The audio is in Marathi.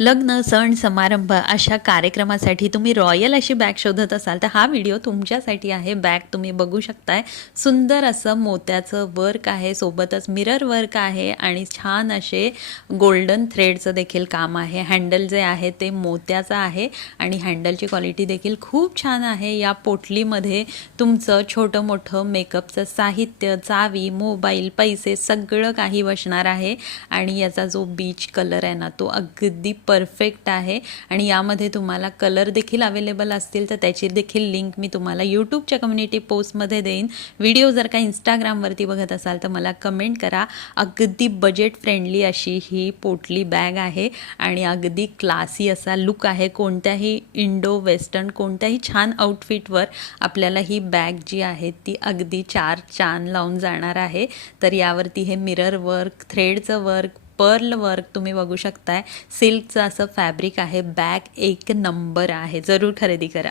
लग्न, सण, समारंभ अशा कार्यक्रमासाठी तुम्ही रॉयल अशी बॅग शोधत असाल तर हा व्हिडिओ तुमच्यासाठी आहे. बॅग तुम्ही बघू शकताय. सुंदर असं मोत्याचं वर्क आहे, सोबतच मिरर वर्क आहे आणि छान असे गोल्डन थ्रेडचं देखील काम आहे. हँडल जे आहे ते मोत्याचं आहे आणि हँडलची क्वालिटी देखील खूप छान आहे. या पोटलीमध्ये तुमचं छोटं मोठं मेकअपचं साहित्य, चावी, मोबाईल, पैसे सगळं काही बसणार आहे आणि याचा जो बीच कलर आहे ना तो अगदी परफेक्ट आहे आणि यामध्ये तुम्हाला कलर देखील अवेलेबल असतील तर त्याची देखील लिंक मी तुम्हाला यूट्यूबच्या कम्युनिटी पोस्टमध्ये देईन. व्हिडिओ जर का इंस्टाग्रामवरती बघत असाल तर मला कमेंट करा. अगदी बजेट फ्रेंडली अशी ही पोटली बॅग आहे आणि अगदी क्लासी असा लुक आहे. कोणत्याही इंडो वेस्टर्न कोणत्याही छान आउटफिटवर आपल्याला ही बॅग जी आहे ती अगदी चार चान लावून जाणार आहे. तर यावरती हे मिरर वर्क, थ्रेडचं वर्क, पर्ल वर्क तुम्ही बघू शकताय. सिल्कचं असं फॅब्रिक आहे. बॅग एक नंबर आहे. जरूर खरेदी करा.